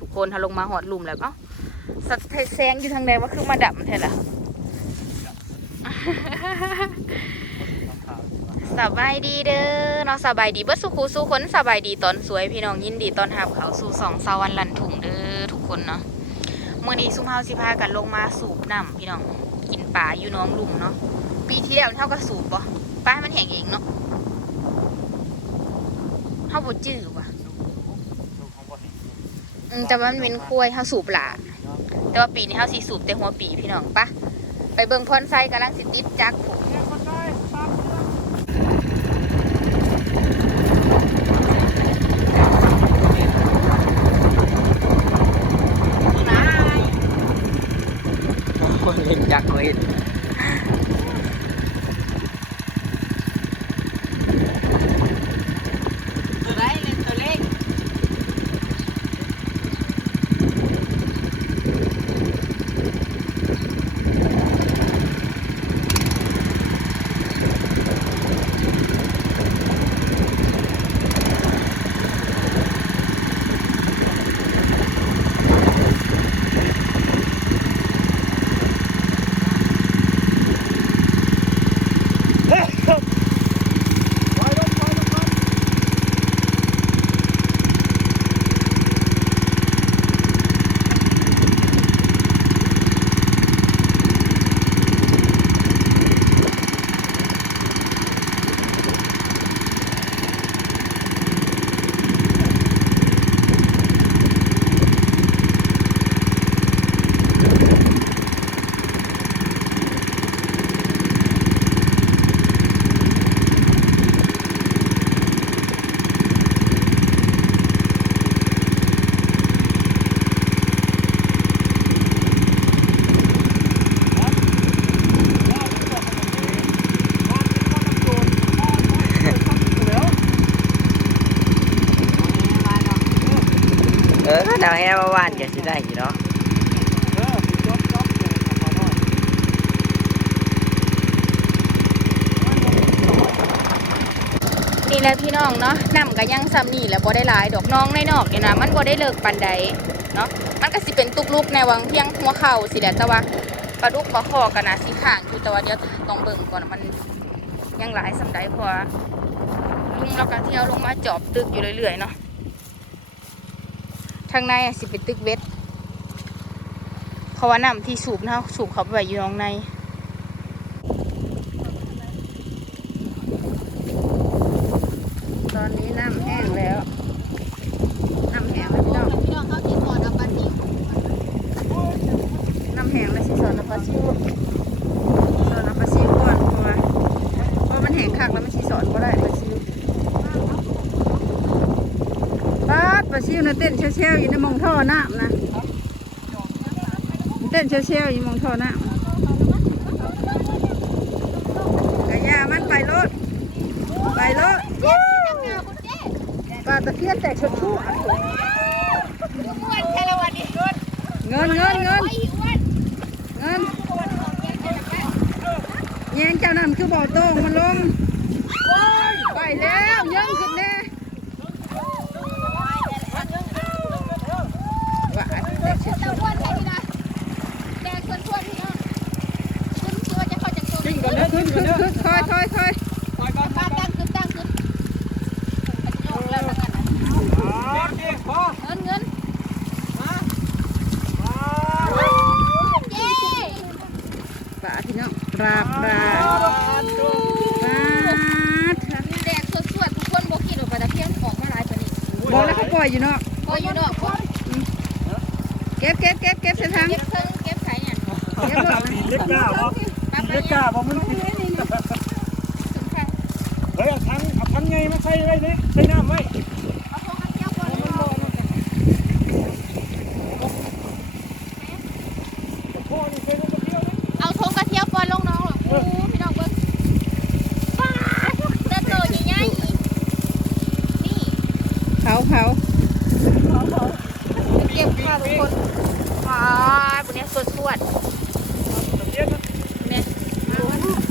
ทุกคนถ้าลงมาหอดลุมแล้วเอ้าสัตว์แซงอยู่ทางใดว่าคือมาดับแท้ล่ะสบายดีเด้อเนาะสบายดีเบิดสุขูสู้คนสบายดีตอนสวยพี่น้องยินดีตอนหับเขาสู่สองสาวันลันถุงเด้อทุกคนเนาะเมื้อนี้ซุมเฮาสิพากันลงมาสูบน้ำพี่น้องกินปลาอยู่น้องลุมเนาะปีที่แล้วเท่ากับสูบบ่ปลามันแห้งเองเนาะเฮาบ่จื้อว่ะ อืมแต่ว่ามันเป็นคล้วยเฮาสูบหลาแต่ว่าปีนี้เฮาสิสูบแต่หัวปีพี่น้องปะไปเบิ่งพรไซกำลังสิติดจักผม คนเล่นยักษ์เลย ตัวได้เล่นตัวเล็ก เออแนวแห่มาว่านก็สิ ได้อยู่เนาะนี่แหละพี่น้องเนาะน้ำก็ยังซ้ำนี่แหละบ่ได้หลายดอกน้องในนอกเนี่ยนะมันบ่ได้เลิกปันใดเนาะมันก็สิเป็นตุกลุกในวังเพียงหัวเข่าสิแหละแต่ว่าปลาดุกปลาคอกันนะสิข้างอยู่แต่ว่าเดี๋ยวต้องเบิ่งก่อนมันยังหลายสำใดเพราะว่าลุงเราก็เที่ยวลงมาจอบตึกอยู่เรื่อยๆเนาะทางในสิเป็นตึกเวท ราะว่าน้ำที่สูบนะสูบเข้าไปอยู่ข้างในตอนนี้น้ำแห้งแล้วน้ำแห้งแล้วพี่น้องพี่น้องเขาที่สอนเอาปันนี่น้ำแห้งแล้วสิสอนน้ำปลาซิวสอนน้ำปลาซิวก่อนเพราะว่าเพราะมันแห้งคักแล้วมันสิสอนก็ได้ปลาซิวปาดปลาซิวนะเต้นเชี่ยวๆอยู่ในมองท่อน้ำนะ ต้นเชี่ยวๆอยู่หมองท่อน้ำกระยามันไปรถไปรถปลาตะเพียนแตกชุดชูอ้วนแค่ละวันนี้อ้วนเงินเงินเงินไอ้อ้วนเงินแยงเจ้านั่นคือบ่อโต้งมันลงไปแล้วยังขึ้นแน่ว่าแต่ชุด แต่อ้วนแค่นี้นะแดงคนอ้วนพี่น้องขึ้นตัวจะเข้าจากตัวนี้ ขึ้นขึ้นขึ้นคอยคอยคอย บ้านตั้งขึ้นตั้งขึ้นโยกแล้วแล้วกันเงินเงินเย้ ป่าพี่น้องปลาปลาปลา แดงสดๆทุกคนบอกกินออกไปแต่เพียงของมาหลายปานนี้ บ อกแล้วเขาปล่อยอยู่เนาะพออยู่นอกพอเก็บเก็บเก็บเก็บเส้นทางเก็บเครื่องเก็บไข่เนี่ยเก็บหมดเล็กกล้าบ่ปั๊บไปเล็กกเนี่ยล้าบ่มึงถึงค่ะเฮ้ยเอาทั้งเอาทั้งไงมาใส่ไว้เนี่ยใส่น้ำไว้ เอาพวกข้าวเจียวก่อน พ่อนี่ใส่น้ำเดียวเลย เอาทงกระเทียมปอนลงน้องหรอโอ้พี่น้องเบิ้งป้าเนื้อโตใหญ่ๆนี่ เผาเผา เก็บค่ะทุกคน อ๋อบุญนี้สวดสวด เดี๋ยวนะ เนี่ย เอ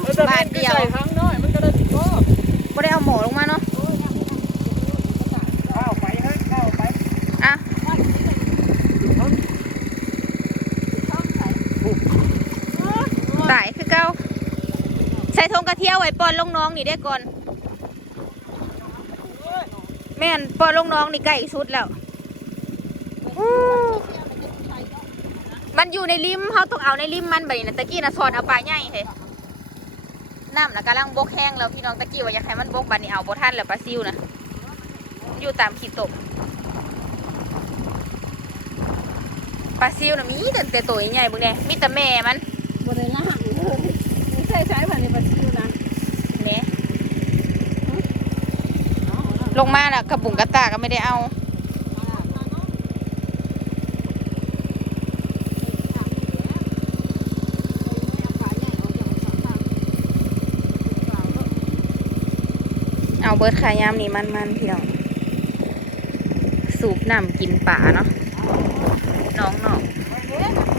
อแต่ บาทเดียว ใส่ทั้งน้อยมันก็ได้ติดก็ บ่ได้เอาหมอลงมาเนาะ ข้าวไปให้ข้าวไป อะ ใส่ทงกระเที่ยวไว้ปอนลงน้องนี่ได้ก่อน แม่นปอนลงน้องนี่ใกล้สุดแล้วมันอยู่ในริมเขาต้องเอาในริมมันแบบนี้นะตะกี้นะสอนเอาปลาใหญ่เฮ้น้ำนะกำลังบกแห้งแล้วพี่น้องตะกี้ว่าอยากให้มันบกบัดนี้เอาบ่ทันแล้วปลาซิวนะอยู่ตามขีดตมปลาซิวนะมีแต่ตัวใหญ่บุ้งเนี่ยมีแต่แม่มันบริล่าง ใช่ใช้ผ่านในบัตรคิวนะเนี่ยลงมาน่ะกระบุงกระตาก็ไม่ได้เอาเอาเบิร์ดขายามนี่มันมันๆพี่น้องสูบน้ำกินป่าเนาะน้องน้องเอา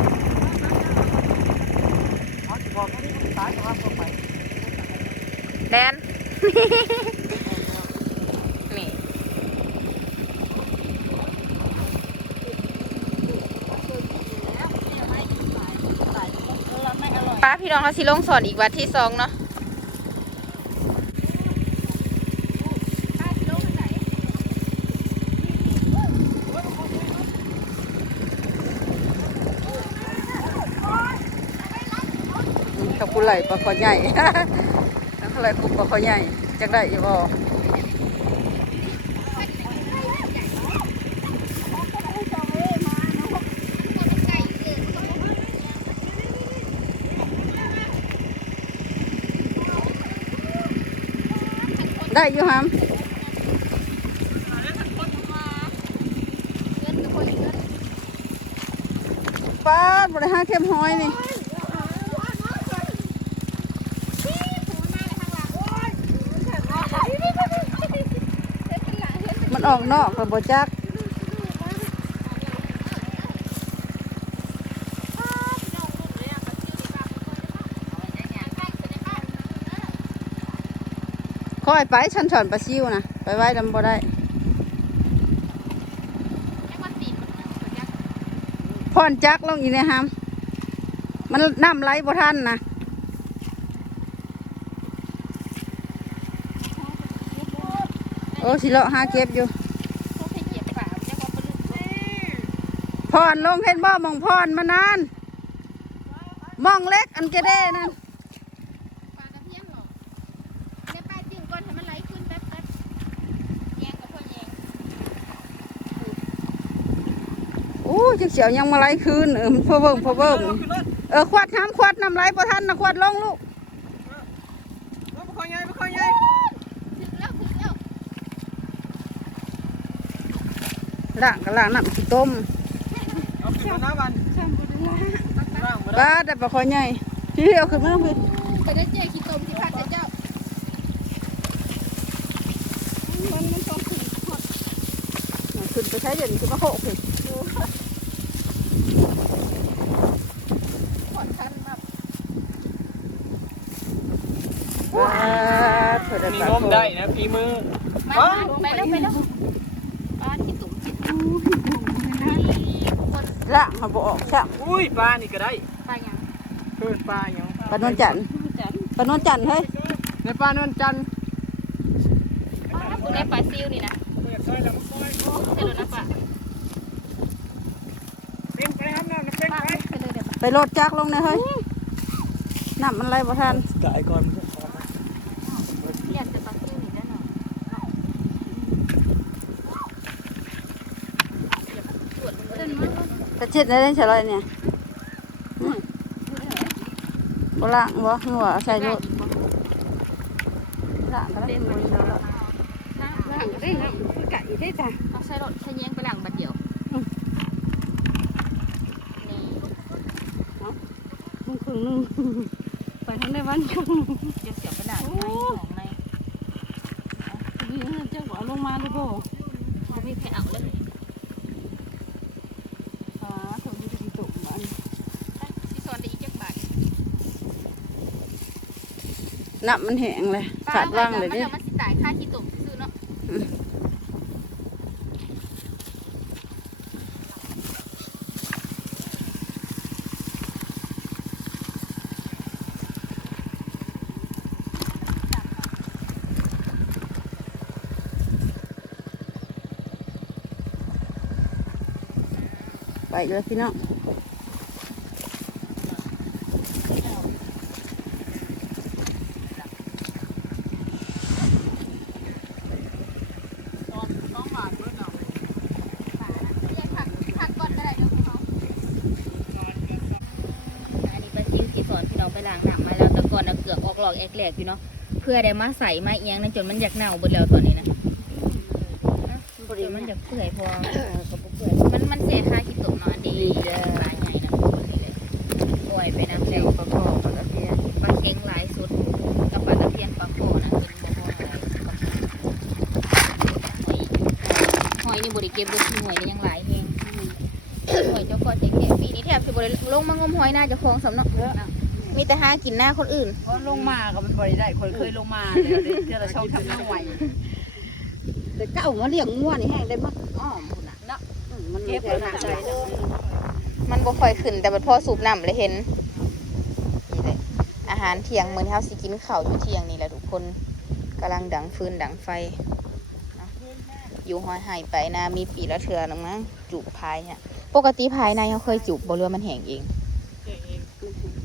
บอกว่านี่มันตายจะว่าเข้าไปแดน นี่ป้าพี่น้องเขาสิลงสอนอีกวัดที่สองเนาะ กุไหลปลาคอใหญ่กับกุไหลคุปลาคอใหญ่จักได้อีบ่ได้อยู่ฮัมป้าบริหารเข้มห้อยนี่ ออกนอกกับโบจักคอยไปฉันถอนปลาซิวนะไปไว้ดำบ่ได้พ่อนจักลงอีเนี่ยฮัมมันน้ำไหลบ่ทันนะโอ้สิเลาะหาเก็บอยู่ พรลงเห็นบ่มองพรมานานมองเล็กอันเกเด้นั่นปลากระเทียมหรอเดี๋ยวไปจิ้มก่อนให้มันไหลขึ้นแป๊บแป๊บแยงกับพ่อแยงโอ้จักเสียวยังมาไล่คืนเออมันพอเบิ่งพอเบิ่งเออควาดน้ำควาดน้ำไหลบ่ทันนะควาดลงลูกไม่ค่อยใหญ่ไม่ค่อยใหญ่ถึงแล้วถึงแล้วล้างก็ล้างน้ำขี้ต้ม บ้านร่างมาได้บ้าได้ปลาคอยใหญ่พี่เอาขึ้นมาพี่ไปได้เจ๊ขี้ต้มที่พักแต่เจ้ามันมันต้องขึ้นหดเอาขึ้นไปใช้เดี๋ยวนี้คือมาโหกพี่หดคันมาบ้าเถิดมีปลานมได้นะพี่มือมาไปแล้วไปแล้วปลาขี้ตุ่มขี้ตุ่ม คนล้างมาบ่ออกใช่อุ้ยปลานี่ก็ได้ปลาหยังเพิ่นปลาหยังปลานวลจันทร์จันปลานวลจันทร์เฮ้ยในปลานวลจันทร์ปลาตัวนี้ปลาซิวนี่นะเปิดซอยลำซอยเจอแล้วนะปลาเป็นไปครับน้ำเป็นปลาไปไปเลยเดี๋ยวไปโลดจักรลงเลยเฮ้ยน้ำมันไหลบ่ทันกายก่อนอยากจะปลาซิวนี่ได้หน่อยเดินมา จะเช็ดได้ใช่ไรเนี่ยบ่ล้างบ่หัวใส่โลดล้างก็ได้เล่นมันแล้วหลังได้หลังไก่ได้จ้ะเอาใส่รถใช้แยงไปหลังบัดเดียวนี่มึงครึ่งนึงไปทางได้วันครึ่งนึงเดี๋ยวเสียบไปหลังในของในนี่เจ้าบ่ลงมาเลยบ่เน้ำมันแห้งเลยขาดว่างเลยนสิจ่ายค่าที่เนาะไปเลยพี่น้อง วที่สอนพี่น้องไปล้างหนังมาแล้วแต่ก่อนเอาเกือกออกหลอกแอกแหลกพี่เนาะเพื่อได้มาใส่มาเอียงนั่นจนมันอยากเน่าเบนแล้วตอนนี้นะจนมันอยากเปื่อยพอมันมันเสียค่ากิโตะเนอนดีปลาใหญ่นะนี่เลยปล่อยไปน้ำแล้วปลาคอปลาตะเพียนปลาเค็งหลายสุดกับปลาตะเพียนปลาโคนะกินบ่พอหอยหอยนี่บริเก็บด้วยหอยนี่ยังหลายแฮงหอยเจ้าก็ใจแก่ปีนี้แทบสิบริลงมางมหอยน้าจะคลองสำเนาะ มีแต่หากินหน้าคนอื่น เพราะลงมาก็มันบริได้คนเคยลงมาเดี๋ยวเดี๋ยวเราชอบทำหน้าไหวแต่เก้ามาเลี้ยงงัวนี่แห้งได้มากอ้อมพุ่นน่ะเนาะอืมมันเก็บไว้หน้าใจเนาะมันบ่ค่อยขึ้นแต่มันพอสูบน้ำเลยเห็นนี่เลยอาหารเที่ยงเหมือนเฮาสิกินข้าวอยู่เที่ยงนี่แหละทุกคนกำลังดังฟืนดังไฟเนาะอยู่หอยหายไปนามีปีละเทือนึงมั้งจูบพายเนี่ยปกติพายนายเขาเคยจูบบ่เรือมันแห้งเอง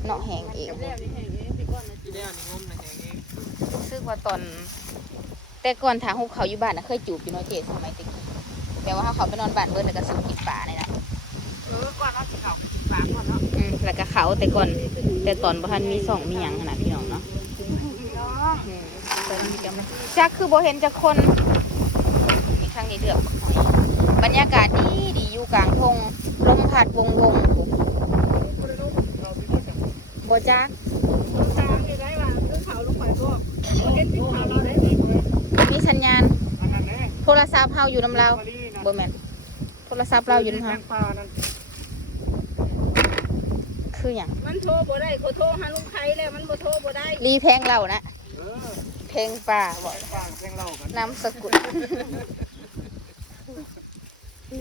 เนาะแห้งเองรู้สึกว่าตอน แต่ก่อนทางหุบเขาอยู่บ้านนะเคยจูบอยู่เน้อยเจสมัยตะกี้แต่ว่าเขาเขาไปนอนบ้านเบิ้ลแล้วก็สูบกินป่าเลยนะเออก่อนเราสิเขาปากก่อนเนาะอืมแล้วก็เขาแต่ก่อน แต่ตอนบ่ทันมีสองมีหยังขนาดพี่น้องเนาะอืมตอนนี้ก็มันจักคือบ่เห็นจักคนมีครั้งนี้เดือกหอย บรรยากาศดีดีอยู่กลางทงลมพัดวงวง บ่จักทางนี่ได้ว่าคือเขาลูกไปก็เห็นที่เขาเราได้ไหมมีสัญญาณ อันนั้นแน่โทรศัพท์เฮาอยู่นํเรามาลีนะบ่แม่นโทรศัพท์เราอยู่นํแทเฮางปลานั่นคือหยังมันโทรบ่ได้เขาโทรหาลุงไข่แล้วมันบ่โทรบ่ได้รีแพงเรานะเออเพลงป่าบ่ปลาแทงเรากันนามสกุลที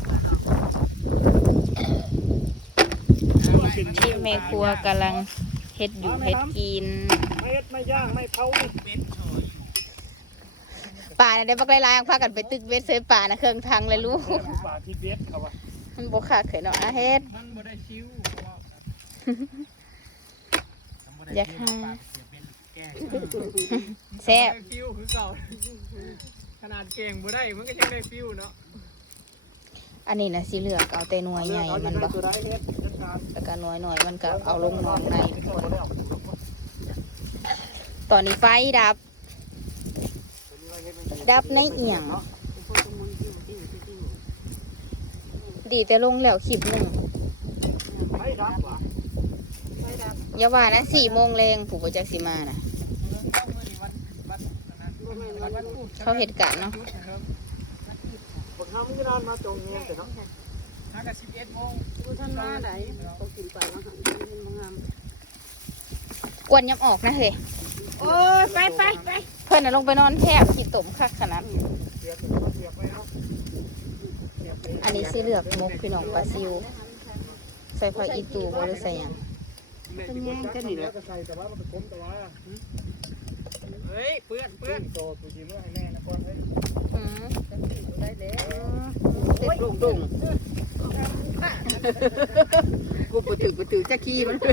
ม แม่ครัวกำลังเฮ็ดอยู่เฮ็ดกินไม่เอ็ดไม่ย่างไม่เผานี่ป่าเนี่ยได้บักหลายๆพากันไปตึกเวทเซยป่านะเครื่องทางเลยลูกปลาที่เบ็ดเขาว่ามันบ่ขาดเขยเนาะอาเฮ็ดมันบ่ได้ชิวอยากหาแซ่บฟิวคือเก่าขนาดเก่งบ่ได้มันก็ยังได้ฟิวเนาะอันนี้นะสิเลือกเอาแต่หน่วยใหญ่มันบ่ ตัวได้เฮ็ดจัดการแล้วก็หน่วยหน่อยมันก็เอาลงนอนในทุกคนตอนนี้ไฟดับ ดับในเอียง ดีแต่ลงแล้วคลิปหนึ่งอย่าว่านะสี่โมงแรงผูกจักสิมานะเขาเหตุการณ์เนาะ ห้ากับสิบเอ็ดโมงกูท่านมาไหนเขากินไปมาหันเป็นบางงามกวนย้ำออกนะเฮ้ยโอ้ยไปไปไปเพื่อนน่ะลงไปนอนแทบขี้ตมคักขนาดเสียบเสียบไปเนาะอันนี้สิเลือกมกพี่น้องปลาซิว ใส่ผักอีตูบ่หรือใส่หยังเป็นแย่งกันนี่แหละก็ใส่แต่ว่ามันเป็นคมแต่ว่าเฮ้ยเปื้อนเปื้อนโตตัวจริงว่าให้แม่นะก่อนเฮ้ยอืมได้แล้วเด็ดดุ่งดุ่ง กูปถือปถือจะขี้มันค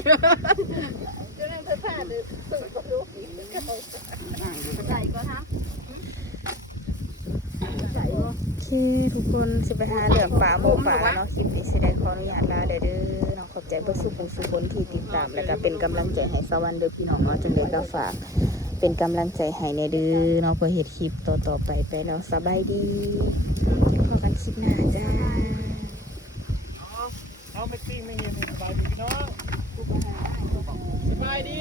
ือทุกคนสิไปหาเหลืองป่าโมป่าแล้วเนาะคลิปนี้สิได้ขออนุญาตลาเด้อเด้อเนาะขอบใจเพื่อสุขุสุคนที่ติดตาม แล้วก็เป็นกำลังใจให้สวรรค์เด้อพี่น้องเนาะจังเลยก็ฝากเป็นกำลังใจให้ในเด้อเนาะเพื่อเฮ็ดคลิปต่อๆไปไปแล้วสบายดีพอกันคลิปหน้าจ้า เอาไม่ติ้งไม่เห็นสบายดีพี่น้องสบายดี